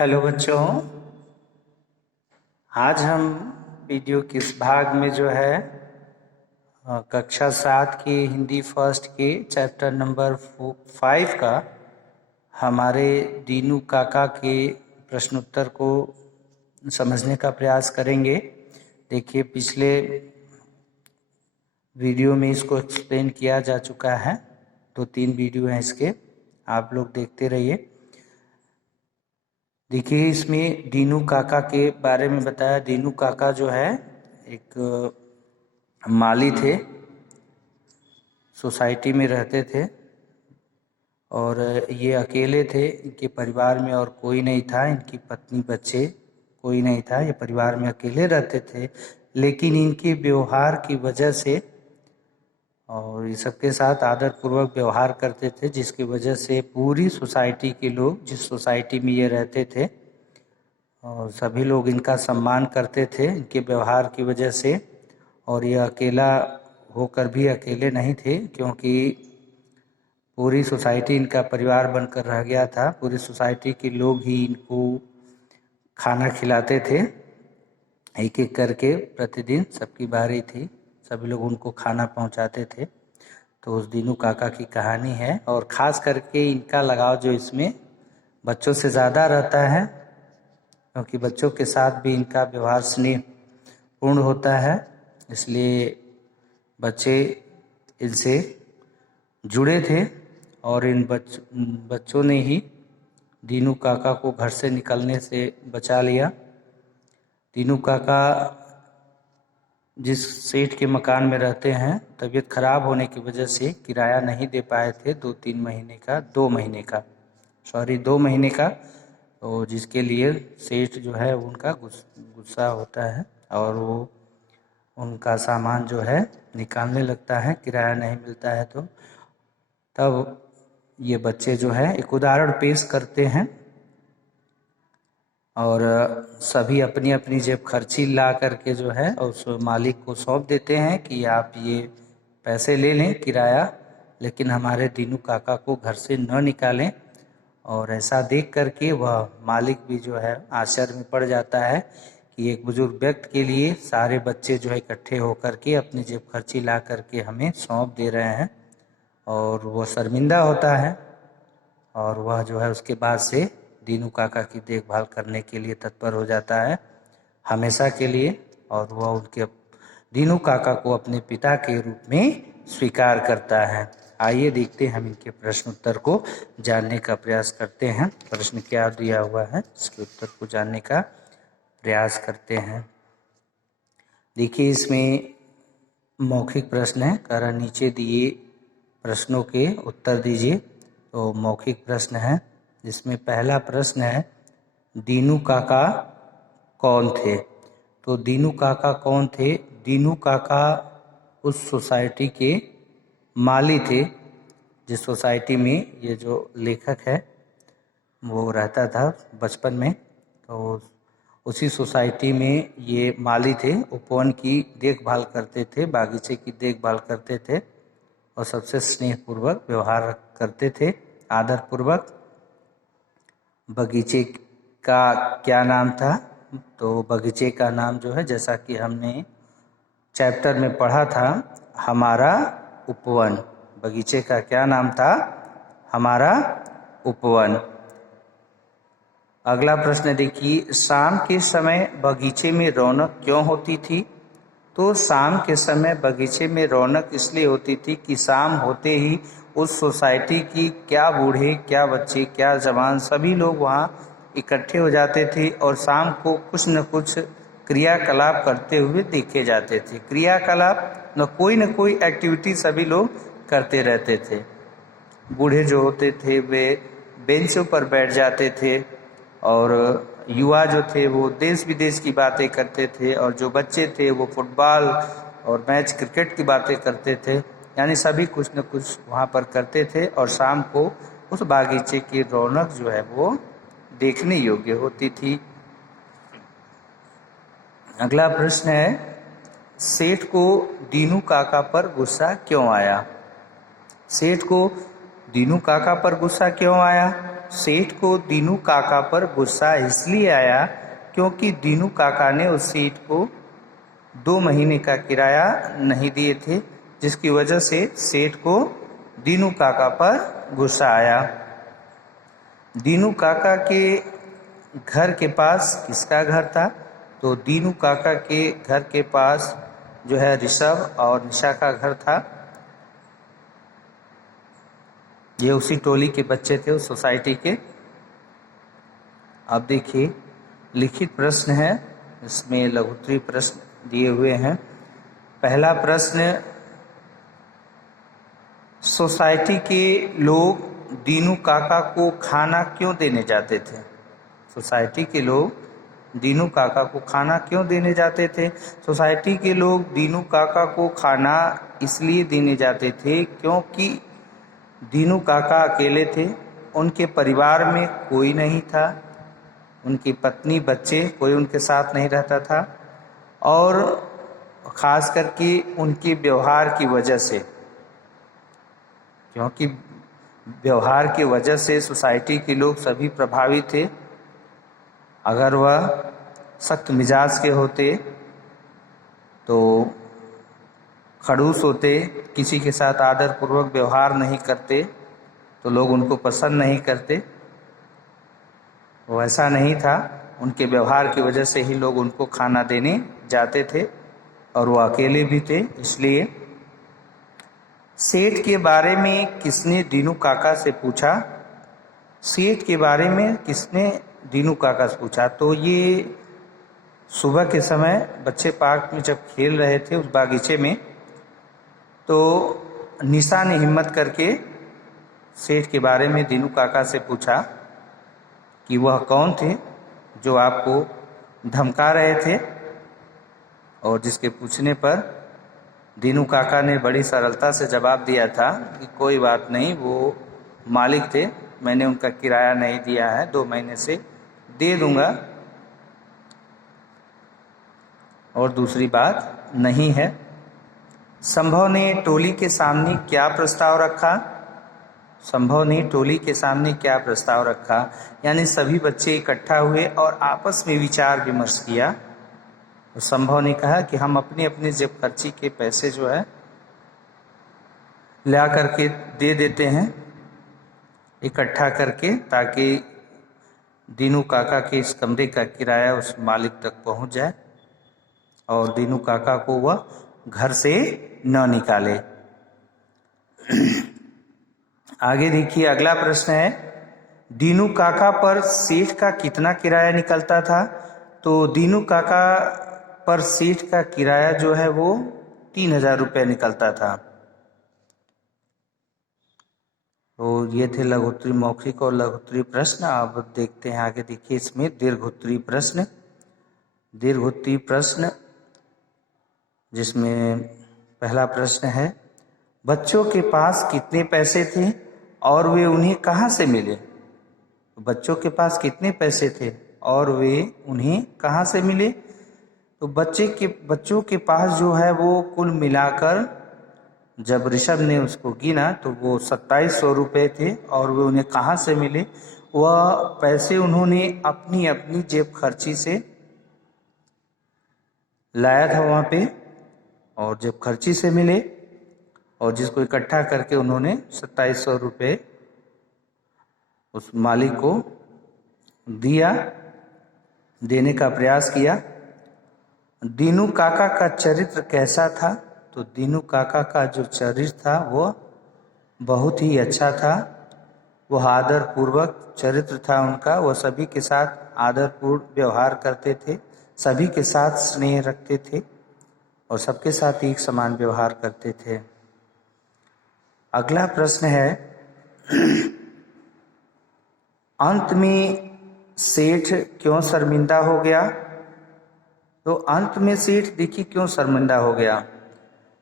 Hello बच्चों, आज हम वीडियो के इस भाग में जो है कक्षा 7 की हिंदी फर्स्ट के चैप्टर नंबर 5 का हमारे दीनू काका के प्रश्नोत्तर को समझने का प्रयास करेंगे। देखिए, पिछले वीडियो में इसको एक्सप्लेन किया जा चुका है, 2-3 वीडियो हैं इसके, आप लोग देखते रहिए। देखिए, इसमें दीनू काका के बारे में बताया। दीनू काका जो है एक माली थे, सोसाइटी में रहते थे और ये अकेले थे। इनके परिवार में और कोई नहीं था, इनकी पत्नी बच्चे कोई नहीं था, ये परिवार में अकेले रहते थे। लेकिन इनके व्यवहार की वजह से और ये सबके साथ आदरपूर्वक व्यवहार करते थे, जिसकी वजह से पूरी सोसाइटी के लोग, जिस सोसाइटी में ये रहते थे, और सभी लोग इनका सम्मान करते थे इनके व्यवहार की वजह से। और ये अकेला होकर भी अकेले नहीं थे, क्योंकि पूरी सोसाइटी इनका परिवार बनकर रह गया था। पूरी सोसाइटी के लोग ही इनको खाना खिलाते थे, एक एक करके प्रतिदिन सबकी बारी थी, सभी लोग उनको खाना पहुंचाते थे। तो उस दीनू काका की कहानी है, और ख़ास करके इनका लगाव जो इसमें बच्चों से ज़्यादा रहता है, क्योंकि बच्चों के साथ भी इनका व्यवहार स्नेह पूर्ण होता है, इसलिए बच्चे इनसे जुड़े थे। और इन बच्चों ने ही दीनू काका को घर से निकलने से बचा लिया। दीनू काका जिस सेठ के मकान में रहते हैं, तबीयत खराब होने की वजह से किराया नहीं दे पाए थे 2 महीने का, तो जिसके लिए सेठ जो है उनका गुस्सा होता है और वो उनका सामान जो है निकालने लगता है, किराया नहीं मिलता है। तो तब ये बच्चे जो है एक उदाहरण पेश करते हैं और सभी अपनी अपनी जेब खर्ची ला करके जो है उस मालिक को सौंप देते हैं कि आप ये पैसे ले लें किराया, लेकिन हमारे दीनू काका को घर से न निकालें। और ऐसा देख करके वह मालिक भी जो है आश्चर्य में पड़ जाता है कि एक बुजुर्ग व्यक्ति के लिए सारे बच्चे जो है इकट्ठे होकर के अपनी जेब खर्ची ला करके हमें सौंप दे रहे हैं। और वह शर्मिंदा होता है और वह जो है उसके बाद से दीनू काका की देखभाल करने के लिए तत्पर हो जाता है हमेशा के लिए, और वह उनके दीनू काका को अपने पिता के रूप में स्वीकार करता है। आइए देखते हैं, हम इनके प्रश्न उत्तर को जानने का प्रयास करते हैं। प्रश्न क्या दिया हुआ है, इसके उत्तर को जानने का प्रयास करते हैं। देखिए, इसमें मौखिक प्रश्न है, कारण नीचे दिए प्रश्नों के उत्तर दीजिए। तो मौखिक प्रश्न है, जिसमें पहला प्रश्न है दीनू काका कौन थे। तो दीनू काका कौन थे? दीनू काका उस सोसाइटी के माली थे, जिस सोसाइटी में ये जो लेखक है वो रहता था बचपन में। तो उसी सोसाइटी में ये माली थे, उपवन की देखभाल करते थे, बागीचे की देखभाल करते थे और सबसे स्नेहपूर्वक व्यवहार करते थे, आदरपूर्वक। बगीचे का क्या नाम था? तो बगीचे का नाम जो है, जैसा कि हमने चैप्टर में पढ़ा था, हमारा उपवन। बगीचे का क्या नाम था? हमारा उपवन। अगला प्रश्न देखिए, शाम के समय बगीचे में रौनक क्यों होती थी? तो शाम के समय बगीचे में रौनक इसलिए होती थी कि शाम होते ही उस सोसाइटी की क्या बूढ़े, क्या बच्चे, क्या जवान, सभी लोग वहाँ इकट्ठे हो जाते थे और शाम को कुछ न कुछ क्रियाकलाप करते हुए देखे जाते थे। क्रियाकलाप न कोई एक्टिविटी सभी लोग करते रहते थे। बूढ़े जो होते थे वे बेंचों पर बैठ जाते थे और युवा जो थे वो देश विदेश की बातें करते थे, और जो बच्चे थे वो फुटबॉल और मैच क्रिकेट की बातें करते थे। यानी सभी कुछ न कुछ वहाँ पर करते थे और शाम को उस बागीचे की रौनक जो है वो देखने योग्य होती थी। अगला प्रश्न है, सेठ को दीनू काका पर गुस्सा क्यों आया? सेठ को दीनू काका पर गुस्सा क्यों आया? सेठ को दीनू काका पर गुस्सा इसलिए आया क्योंकि दीनू काका ने उस सेठ को 2 महीने का किराया नहीं दिए थे, जिसकी वजह से सेठ को दीनू काका पर गुस्सा आया। दीनू काका के घर के पास किसका घर था? तो दीनू काका के घर के पास जो है ऋषभ और निशा का घर था। ये उसी टोली के बच्चे थे, उस सोसाइटी के। अब देखिए लिखित प्रश्न है, इसमें लघुत्तरीय प्रश्न दिए हुए हैं। पहला प्रश्न, सोसाइटी के लोग दीनू काका को खाना क्यों देने जाते थे? सोसाइटी के लोग दीनू काका को खाना क्यों देने जाते थे? सोसाइटी के लोग दीनू काका को खाना इसलिए देने जाते थे क्योंकि दीनू काका अकेले थे, उनके परिवार में कोई नहीं था, उनकी पत्नी बच्चे कोई उनके साथ नहीं रहता था, और ख़ास करके उनके व्यवहार की वजह से, क्योंकि व्यवहार की वजह से सोसाइटी के लोग सभी प्रभावित थे। अगर वह सख्त मिजाज के होते तो खड़ूस होते, किसी के साथ आदरपूर्वक व्यवहार नहीं करते तो लोग उनको पसंद नहीं करते। वो ऐसा नहीं था, उनके व्यवहार की वजह से ही लोग उनको खाना देने जाते थे, और वो अकेले भी थे। इसलिए सेठ के बारे में किसने दीनू काका से पूछा? सेठ के बारे में किसने दीनू काका से पूछा? तो ये सुबह के समय बच्चे पार्क में जब खेल रहे थे उस बागीचे में, तो निशा ने हिम्मत करके सेठ के बारे में दीनू काका से पूछा कि वह कौन थे जो आपको धमका रहे थे, और जिसके पूछने पर दीनू काका ने बड़ी सरलता से जवाब दिया था कि कोई बात नहीं, वो मालिक थे, मैंने उनका किराया नहीं दिया है, 2 महीने से दे दूंगा, और दूसरी बात नहीं है। संभव ने टोली के सामने क्या प्रस्ताव रखा? संभव ने टोली के सामने क्या प्रस्ताव रखा? यानी सभी बच्चे इकट्ठा हुए और आपस में विचार विमर्श किया। तो संभव ने कहा कि हम अपने अपने जेब खर्ची के पैसे जो है ला करके दे देते हैं इकट्ठा करके, ताकि दीनू काका के इस कमरे का किराया उस मालिक तक पहुंच जाए और दीनू काका को वह घर से न निकाले। आगे देखिए, अगला प्रश्न है, दीनू काका पर सेठ का कितना किराया निकलता था? तो दीनू काका पर सेठ का किराया जो है वो 3000 रुपये निकलता था। तो ये थे लघुत्तरीय मौखिक और लघुत्तरीय प्रश्न। अब देखते हैं आगे, देखिए इसमें दीर्घोत्तरीय प्रश्न। दीर्घोत्तरीय प्रश्न जिसमें पहला प्रश्न है, बच्चों के पास कितने पैसे थे और वे उन्हें कहाँ से मिले? बच्चों के पास कितने पैसे थे और वे उन्हें कहाँ से मिले? तो बच्चों के पास जो है वो कुल मिलाकर जब ऋषभ ने उसको गिना तो वो 2700 रुपये थे, और वे उन्हें कहाँ से मिले? वह पैसे उन्होंने अपनी अपनी जेब खर्ची से लाया था वहाँ पे, और जेब खर्ची से मिले, और जिसको इकट्ठा करके उन्होंने 2700 रुपये उस मालिक को दिया, देने का प्रयास किया। दीनू काका का चरित्र कैसा था? तो दीनू काका का जो चरित्र था वह बहुत ही अच्छा था। वह आदरपूर्वक चरित्र था उनका, वह सभी के साथ आदरपूर्ण व्यवहार करते थे, सभी के साथ स्नेह रखते थे और सबके साथ एक समान व्यवहार करते थे। अगला प्रश्न है, अंत में सेठ क्यों शर्मिंदा हो गया? तो अंत में सेठ देखिए क्यों शर्मिंदा हो गया,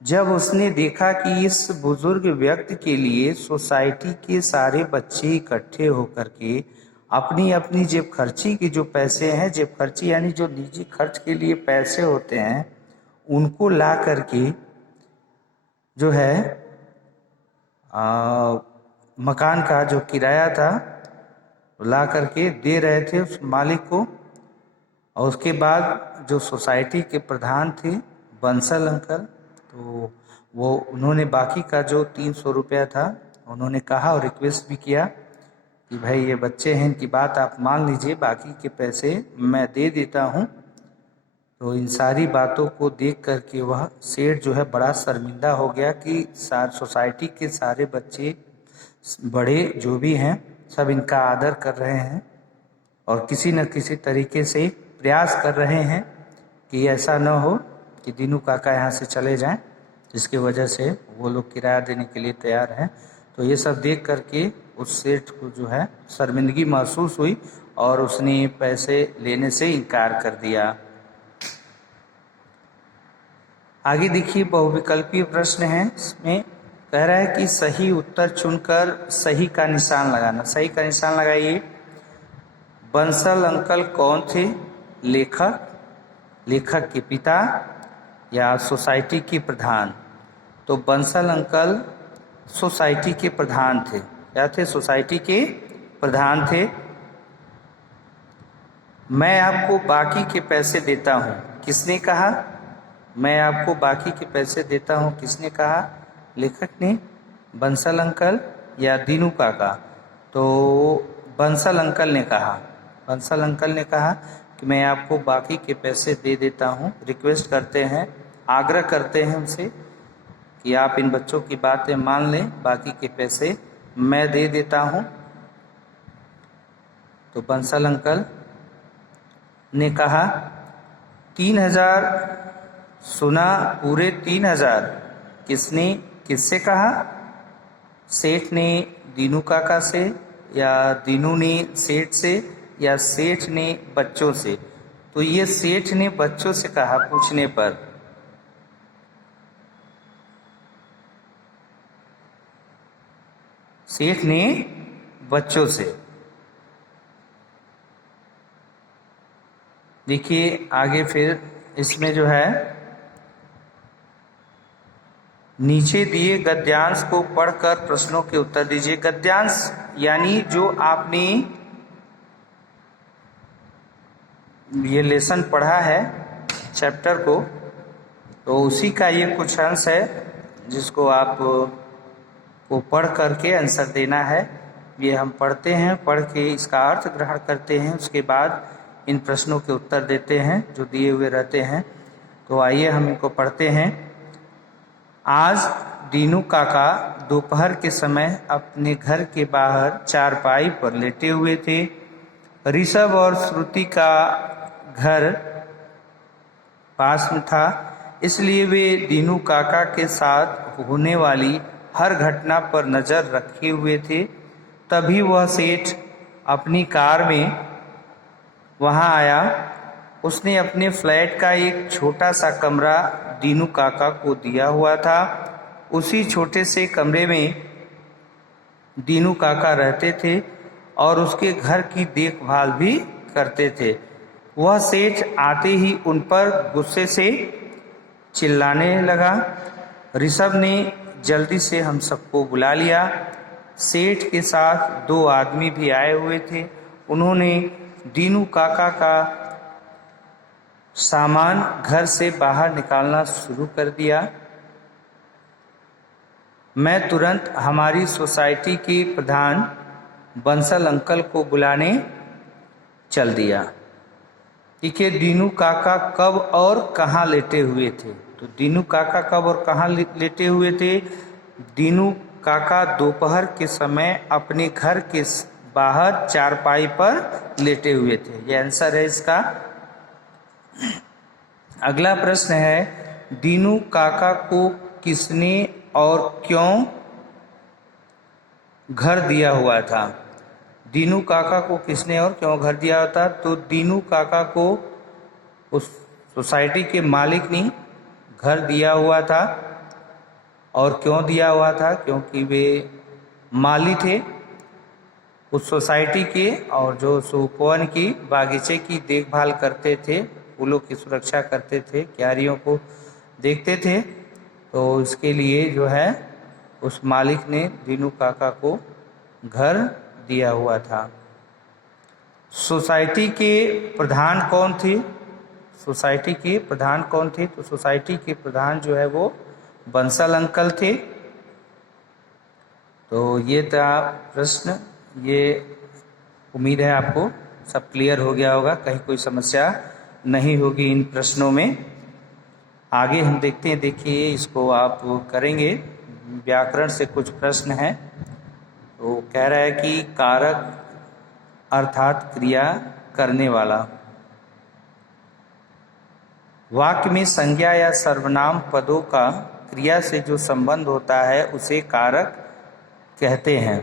जब उसने देखा कि इस बुजुर्ग व्यक्ति के लिए सोसाइटी के सारे बच्चे इकट्ठे होकर के अपनी अपनी जेब खर्ची के जो पैसे हैं, जेब खर्ची यानी जो निजी खर्च के लिए पैसे होते हैं, उनको ला करके जो है मकान का जो किराया था ला करके दे रहे थे उस मालिक को। और उसके बाद जो सोसाइटी के प्रधान थे बंसल अंकल, तो वो उन्होंने बाकी का जो 300 रुपया था उन्होंने कहा और रिक्वेस्ट भी किया कि भाई ये बच्चे हैं, इनकी बात आप मान लीजिए, बाकी के पैसे मैं दे देता हूँ। तो इन सारी बातों को देख करके वह सेठ जो है बड़ा शर्मिंदा हो गया कि सोसाइटी के सारे बच्चे बड़े जो भी हैं सब इनका आदर कर रहे हैं और किसी न किसी तरीके से प्रयास कर रहे हैं कि ऐसा न हो कि दीनू काका यहाँ से चले जाएं, जिसकी वजह से वो लोग किराया देने के लिए तैयार हैं। तो ये सब देख करके उस सेठ को जो है शर्मिंदगी महसूस हुई और उसने पैसे लेने से इनकार कर दिया। आगे देखिए, बहुविकल्पीय प्रश्न है। इसमें कह रहा है कि सही उत्तर चुनकर सही का निशान लगाना। सही का निशान लगाइए। बंसल अंकल कौन थे? लेखक, लेखक के पिता या सोसाइटी के प्रधान? तो बंसल अंकल सोसाइटी के प्रधान थे। क्या थे? सोसाइटी के प्रधान थे। मैं आपको बाकी के पैसे देता हूँ, किसने कहा? मैं आपको बाकी के पैसे देता हूँ, किसने कहा? लेखक ने, बंसल अंकल या दीनू काका? तो बंसल अंकल ने कहा। बंसल अंकल ने कहा कि मैं आपको बाकी के पैसे दे देता हूँ। रिक्वेस्ट करते हैं, आग्रह करते हैं उनसे कि आप इन बच्चों की बातें मान लें, बाकी के पैसे मैं दे देता हूँ। तो बंसल अंकल ने कहा 3000 सुना, पूरे 3000? किसने, किससे कहा? सेठ ने दीनू काका से, या दीनू ने सेठ से, या सेठ ने बच्चों से? तो ये सेठ ने बच्चों से कहा पूछने पर। सेठ ने बच्चों से। देखिए आगे फिर इसमें जो है, नीचे दिए गद्यांश को पढ़कर प्रश्नों के उत्तर दीजिए। गद्यांश यानी जो आपने ये लेसन पढ़ा है चैप्टर को, तो उसी का ये कुछ अंश है जिसको आप को पढ़ करके आंसर देना है। ये हम पढ़ते हैं, पढ़ के इसका अर्थ ग्रहण करते हैं, उसके बाद इन प्रश्नों के उत्तर देते हैं जो दिए हुए रहते हैं। तो आइए हम इनको पढ़ते हैं। आज दीनू काका दोपहर के समय अपने घर के बाहर चारपाई पर लेटे हुए थे। ऋषभ और श्रुति का घर पास में था, इसलिए वे दीनू काका के साथ होने वाली हर घटना पर नजर रखे हुए थे। तभी वह सेठ अपनी कार में वहां आया। उसने अपने फ्लैट का एक छोटा सा कमरा दीनू काका को दिया हुआ था। उसी छोटे से कमरे में दीनू काका रहते थे और उसके घर की देखभाल भी करते थे। वह सेठ आते ही उन पर गुस्से से चिल्लाने लगा। ऋषभ ने जल्दी से हम सबको बुला लिया। सेठ के साथ 2 आदमी भी आए हुए थे। उन्होंने दीनू काका का सामान घर से बाहर निकालना शुरू कर दिया। मैं तुरंत हमारी सोसाइटी के प्रधान बंसल अंकल को बुलाने चल दिया। देखिए, दीनू काका कब और कहाँ लेटे हुए थे? तो दीनू काका कब और कहाँ लेटे हुए थे? दीनू काका दोपहर के समय अपने घर के बाहर चारपाई पर लेटे हुए थे। ये आंसर है इसका। अगला प्रश्न है, दीनू काका को किसने और क्यों घर दिया हुआ था? दीनू काका को किसने और क्यों घर दिया हुआ था? तो दीनू काका को उस सोसाइटी के मालिक ने घर दिया हुआ था। और क्यों दिया हुआ था? क्योंकि वे माली थे उस सोसाइटी के, और जो सुपवन की बागीचे की देखभाल करते थे, फूलों की सुरक्षा करते थे, क्यारियों को देखते थे। तो इसके लिए जो है उस मालिक ने दीनू काका को घर दिया हुआ था। सोसाइटी के प्रधान कौन थे? सोसाइटी के प्रधान कौन थे? तो सोसाइटी के प्रधान जो है वो बंसल अंकल थे। तो ये था प्रश्न। ये उम्मीद है आपको सब क्लियर हो गया होगा, कहीं कोई समस्या नहीं होगी इन प्रश्नों में। आगे हम देखते हैं, देखिए इसको आप करेंगे। व्याकरण से कुछ प्रश्न हैं। तो कह रहा है कि कारक अर्थात क्रिया करने वाला। वाक्य में संज्ञा या सर्वनाम पदों का क्रिया से जो संबंध होता है उसे कारक कहते हैं।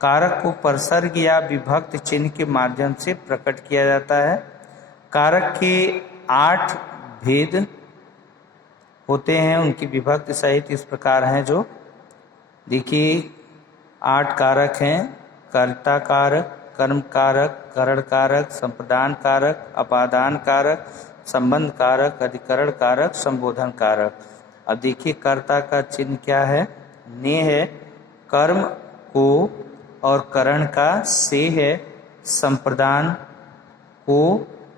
कारक को परसर्ग या विभक्त चिन्ह के माध्यम से प्रकट किया जाता है। कारक के 8 भेद होते हैं, उनकी विभक्ति सहित इस प्रकार हैं। जो देखिए 8 कारक हैं: कर्ता कारक, कर्म कारक, करण कारक, संप्रदान कारक, अपादान कारक, संबंध कारक, अधिकरण कारक, संबोधन कारक। अब देखिए कर्ता का चिन्ह क्या है? ने है। कर्म को और करण का से है। संप्रदान को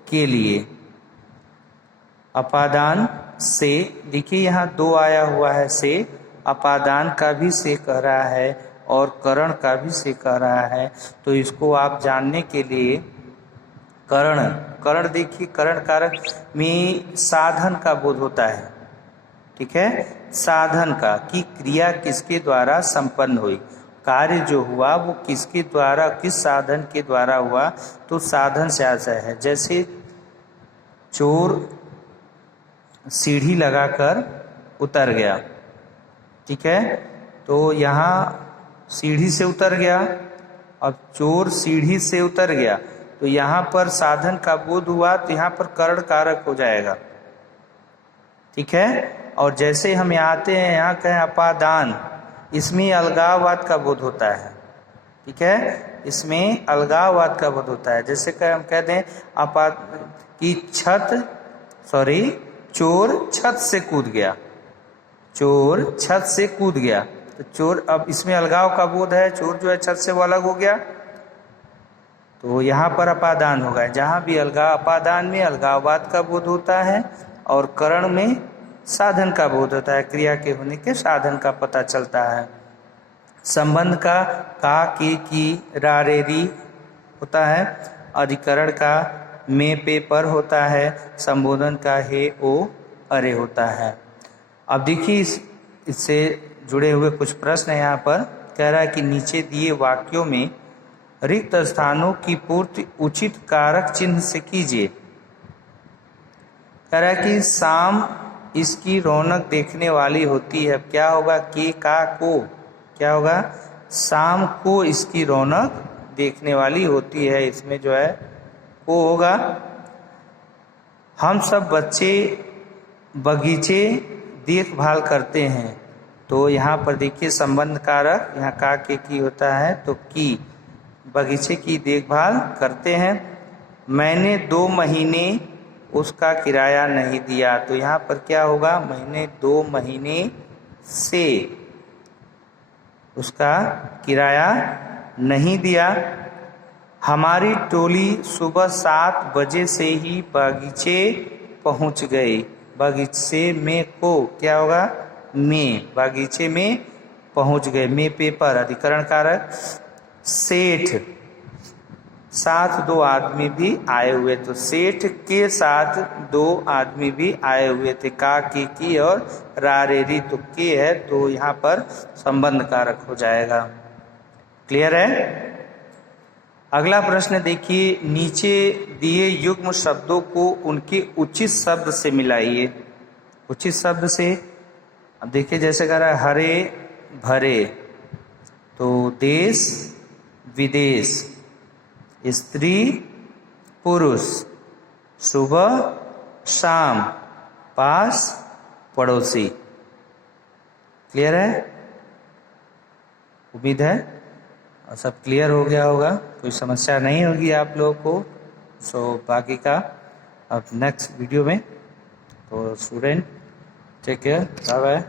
के लिए। अपादान से, देखिए यहाँ 2 आया हुआ है से। अपादान का भी से कह रहा है और करण का भी से कह रहा है। तो इसको आप जानने के लिए करण देखिए, करण कारक में साधन का बोध होता है। ठीक है, साधन का, कि क्रिया किसके द्वारा संपन्न हुई, कार्य जो हुआ वो किसके द्वारा, किस साधन के द्वारा हुआ। तो साधन से आशय है। जैसे चोर सीढ़ी लगाकर उतर गया। ठीक है, तो यहाँ सीढ़ी से उतर गया। अब चोर सीढ़ी से उतर गया तो यहाँ पर साधन का बोध हुआ, तो यहाँ पर करण कारक हो जाएगा। ठीक है, और जैसे हम यहाँ आते हैं, यहाँ कहें अपादान, इसमें अलगाववाद का बोध होता है। ठीक है, इसमें अलगाववाद का बोध होता है। जैसे हम कह दें कि चोर छत से कूद गया। चोर छत से कूद गया तो चोर, अब इसमें अलगाव का बोध है, चोर जो है छत से वो अलग हो गया, तो यहाँ पर अपादान होगा। जहाँ भी अपादान में अलगाववाद का बोध होता है और करण में साधन का बोध होता है, क्रिया के होने के साधन का पता चलता है। संबंध का की, रा रे री होता है। अधिकरण का में पे पर होता है। संबोधन का हे ओ अरे होता है। अब देखिए इससे जुड़े हुए कुछ प्रश्न है। यहाँ पर कह रहा है कि नीचे दिए वाक्यों में रिक्त स्थानों की पूर्ति उचित कारक चिन्ह से कीजिए। कह रहा है कि शाम इसकी रौनक देखने वाली होती है। क्या होगा? के का को क्या होगा? शाम को इसकी रौनक देखने वाली होती है, इसमें जो है को होगा। हम सब बच्चे बगीचे देखभाल करते हैं। तो यहाँ पर देखिए संबंध कारक यहाँ का के की होता है, तो की बगीचे की देखभाल करते हैं। मैंने 2 महीने उसका किराया नहीं दिया। तो यहाँ पर क्या होगा? मैंने 2 महीने से उसका किराया नहीं दिया। हमारी टोली सुबह 7 बजे से ही बगीचे पहुंच गई। बगीचे में को क्या होगा? में, बगीचे में पहुंच गए। में पेपर अधिकरण कारक। सेठ, साथ 2 आदमी भी आए हुए, तो सेठ के साथ 2 आदमी भी आए हुए थे। का की और रा रे री, तो के है तो यहाँ पर संबंध कारक हो जाएगा। क्लियर है? अगला प्रश्न देखिए, नीचे दिए युग्म शब्दों को उनके उचित शब्द से मिलाइए। उचित शब्द से, अब देखिए जैसे कह रहा है हरे भरे, तो देश विदेश, स्त्री पुरुष, सुबह शाम, पास पड़ोसी। क्लियर है? उम्मीद है और सब क्लियर हो गया होगा, कोई समस्या नहीं होगी आप लोगों को। सो बाकी का अब नेक्स्ट वीडियो में। तो student take care, bye bye.